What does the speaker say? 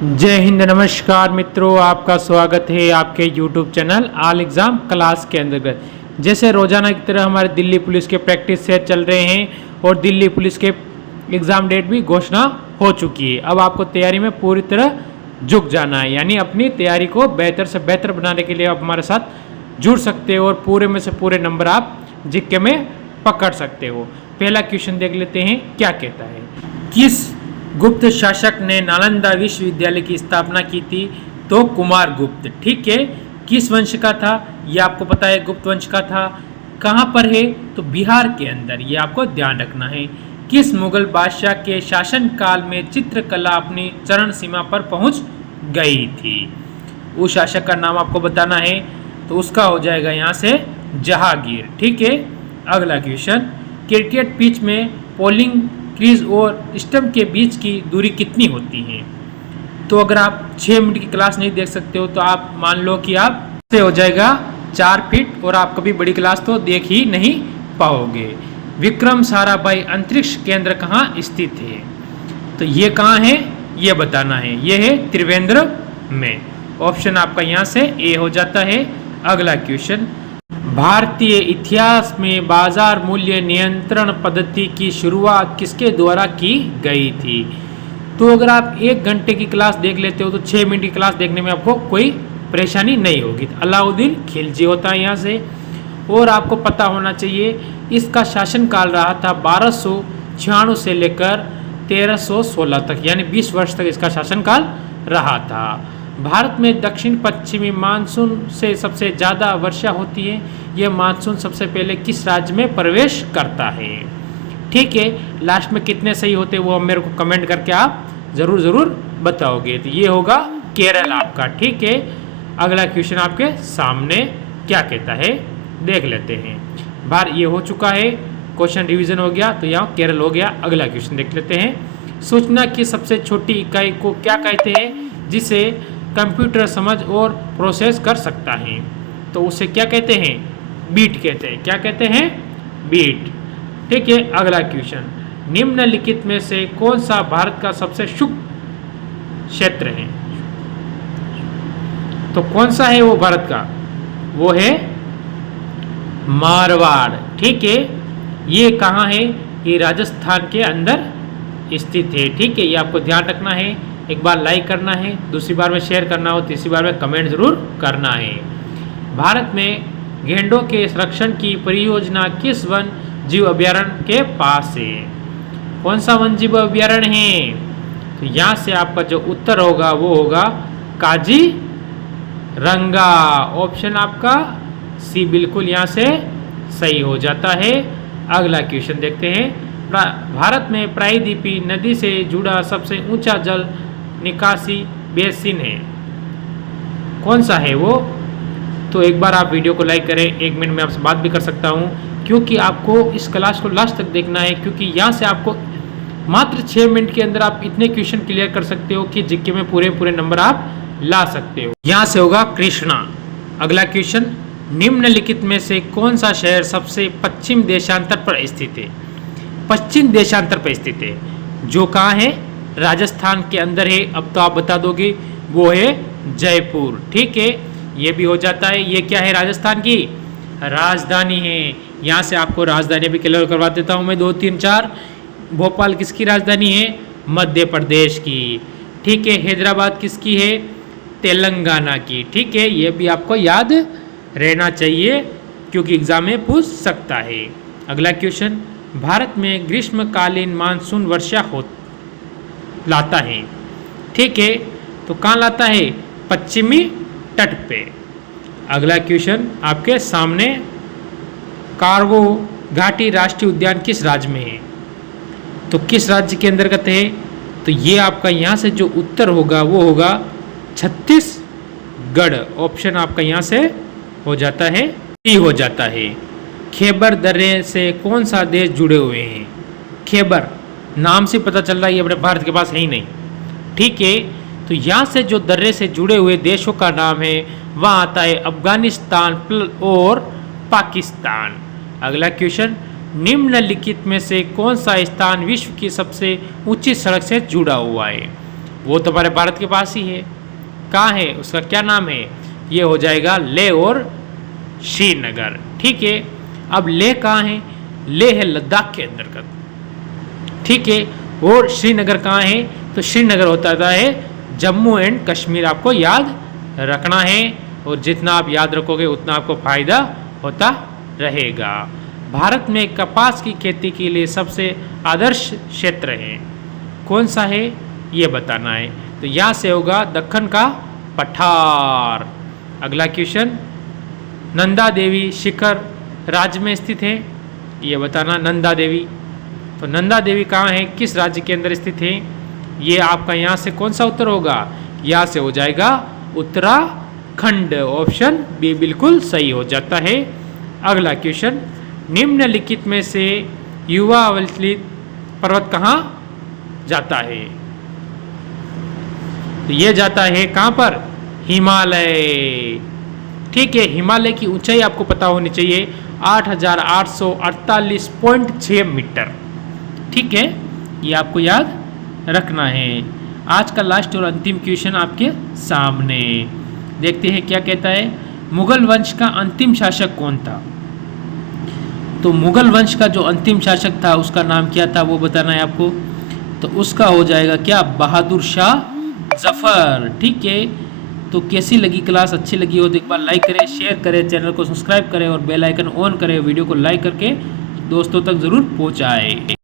जय हिंद, नमस्कार मित्रों, आपका स्वागत है आपके YouTube channel all exam class के अंतर्गत। जैसे रोजाना की तरह हमारे दिल्ली पुलिस के प्रैक्टिस सेट चल रहे हैं और दिल्ली पुलिस के एग्ज़ाम डेट भी घोषणा हो चुकी है। अब आपको तैयारी में पूरी तरह झुक जाना है, यानी अपनी तैयारी को बेहतर से बेहतर बनाने के लिए आप हमारे साथ जुड़ सकते हो और पूरे में से पूरे नंबर आप जीके में पकड़ सकते हो। पहला क्वेश्चन देख लेते हैं, क्या कहता है। किस गुप्त शासक ने नालंदा विश्वविद्यालय की स्थापना की थी? तो कुमार गुप्त। ठीक है, किस वंश का था? ये आपको पता है, गुप्त वंश का था। कहाँ पर है? तो बिहार के अंदर, ये आपको ध्यान रखना है। किस मुगल बादशाह के शासन काल में चित्रकला अपनी चरण सीमा पर पहुंच गई थी? उस शासक का नाम आपको बताना है, तो उसका हो जाएगा यहाँ से जहांगीर। ठीक है, अगला क्वेश्चन, क्रिकेट पिच में पोलिंग क्रीज और स्टंप के बीच की दूरी कितनी होती है? तो अगर आप 6 मिनट की क्लास नहीं देख सकते हो तो आप मान लो कि आप से हो जाएगा 4 फीट, और आप कभी बड़ी क्लास तो देख ही नहीं पाओगे। विक्रम साराभाई अंतरिक्ष केंद्र कहाँ स्थित है? तो ये कहाँ है ये बताना है। ये है त्रिवेंद्र में। ऑप्शन आपका यहाँ से ए हो जाता है। अगला क्वेश्चन, भारतीय इतिहास में बाजार मूल्य नियंत्रण पद्धति की शुरुआत किसके द्वारा की गई थी? तो अगर आप 1 घंटे की क्लास देख लेते हो तो 6 मिनट की क्लास देखने में आपको कोई परेशानी नहीं होगी। अलाउद्दीन खिलजी होता है यहाँ से। और आपको पता होना चाहिए इसका शासनकाल रहा था 1296 से लेकर 1316 तक, यानी 20 वर्ष तक इसका शासनकाल रहा था। भारत में दक्षिण पश्चिमी मानसून से सबसे ज़्यादा वर्षा होती है। यह मानसून सबसे पहले किस राज्य में प्रवेश करता है? ठीक है, लास्ट में कितने सही होते वो मेरे को कमेंट करके आप ज़रूर बताओगे। तो ये होगा केरल आपका। ठीक है, अगला क्वेश्चन आपके सामने क्या कहता है देख लेते हैं। ये हो चुका है, क्वेश्चन रिवीजन हो गया, तो यहाँ केरल हो गया। अगला क्वेश्चन देख लेते हैं। सूचना की सबसे छोटी इकाई को क्या कहते हैं जिसे कंप्यूटर समझ और प्रोसेस कर सकता है? तो उसे क्या कहते हैं? बीट कहते हैं। क्या कहते हैं? बीट। ठीक है, अगला क्वेश्चन, निम्नलिखित में से कौन सा भारत का सबसे शुष्क क्षेत्र है? तो कौन सा है वो भारत का? वो है मारवाड़। ठीक है, ये कहाँ है? ये राजस्थान के अंदर स्थित है। ठीक है, ये आपको ध्यान रखना है। एक बार लाइक करना है, दूसरी बार में शेयर करना हो, तीसरी बार में कमेंट जरूर करना है। भारत में गेंडों के संरक्षण की परियोजना किस वन जीव अभ्यारण्य के पास है? कौन सा वन जीव अभ्यारण्य है? तो यहाँ से आपका जो उत्तर होगा वो होगा काजीरंगा। ऑप्शन आपका सी बिल्कुल यहाँ से सही हो जाता है। अगला क्वेश्चन देखते हैं। भारत में प्रायद्वीपी नदी से जुड़ा सबसे ऊंचा जल निकासी बेसिन है, कौन सा है वो? तो एक बार आप वीडियो को लाइक करें। 1 मिनट में आपसे बात भी कर सकता हूँ, क्योंकि आपको इस क्लास को लास्ट तक देखना है, क्योंकि यहाँ से आपको मात्र 6 मिनट के अंदर आप इतने क्वेश्चन क्लियर कर सकते हो कि जीके में पूरे नंबर आप ला सकते हो। यहाँ से होगा कृष्णा। अगला क्वेश्चन, निम्नलिखित में से कौन सा शहर सबसे पश्चिम देशांतर पर स्थित है? पश्चिम देशांतर पर स्थित है, जो कहाँ है? राजस्थान के अंदर है। अब तो आप बता दोगे, वो है जयपुर। ठीक है, ये भी हो जाता है। ये क्या है? राजस्थान की राजधानी है। यहाँ से आपको राजधानी भी क्लियर करवा देता हूँ मैं 2, 3, 4। भोपाल किसकी राजधानी है? मध्य प्रदेश की। ठीक है, हैदराबाद किसकी है? तेलंगाना की। ठीक है, ये भी आपको याद रहना चाहिए, क्योंकि एग्जाम में पूछ सकता है। अगला क्वेश्चन, भारत में ग्रीष्मकालीन मानसून वर्षा लाता है। ठीक है, तो कहाँ लाता है? पश्चिमी तट पे। अगला क्वेश्चन आपके सामने, कार्गो घाटी राष्ट्रीय उद्यान किस राज्य में है? तो किस राज्य के अंतर्गत है? तो ये आपका यहाँ से जो उत्तर होगा वो होगा छत्तीसगढ़। ऑप्शन आपका यहाँ से हो जाता है, डी हो जाता है। खैबर दर्रे से कौन सा देश जुड़े हुए हैं? खैबर नाम से पता चल रहा है ये अपने भारत के पास है ही नहीं। ठीक है, तो यहाँ से जो दर्रे से जुड़े हुए देशों का नाम है वहाँ आता है अफगानिस्तान और पाकिस्तान। अगला क्वेश्चन, निम्नलिखित में से कौन सा स्थान विश्व की सबसे ऊंची सड़क से जुड़ा हुआ है? वो तो हमारे भारत के पास ही है। कहाँ है, उसका क्या नाम है? ये हो जाएगा लेह और श्रीनगर। ठीक है, अब लेह कहाँ है? लेह है लद्दाख के अंतर्गत। ठीक है, और श्रीनगर कहाँ है? तो श्रीनगर होता है जम्मू एंड कश्मीर। आपको याद रखना है, और जितना आप याद रखोगे उतना आपको फायदा होता रहेगा। भारत में कपास की खेती के लिए सबसे आदर्श क्षेत्र है, कौन सा है ये बताना है। तो यहाँ से होगा दक्कन का पठार। अगला क्वेश्चन, नंदा देवी शिखर राज्य में स्थित है, ये बताना नंदा देवी। तो नंदा देवी कहाँ है, किस राज्य के अंदर स्थित है? ये आपका यहाँ से कौन सा उत्तर होगा? यहाँ से हो जाएगा उत्तराखंड। ऑप्शन बी बिल्कुल सही हो जाता है। अगला क्वेश्चन, निम्नलिखित में से युवा अवलित पर्वत कहाँ जाता है? तो ये जाता है कहाँ पर? हिमालय। ठीक है, हिमालय की ऊंचाई आपको पता होनी चाहिए 8,848.6 मीटर। ठीक है, ये आपको याद रखना है। आज का लास्ट और अंतिम क्वेश्चन आपके सामने, देखते हैं क्या कहता है। मुगल वंश का अंतिम शासक कौन था? तो मुगल वंश का जो अंतिम शासक था उसका नाम क्या था वो बताना है आपको। तो उसका हो जाएगा क्या? बहादुर शाह जफर। ठीक है, तो कैसी लगी क्लास? अच्छी लगी हो तो एक बार लाइक करें, शेयर करें, चैनल को सब्सक्राइब करें और बेल आइकन ऑन करें। वीडियो को लाइक करके दोस्तों तक ज़रूर पहुंचाएं।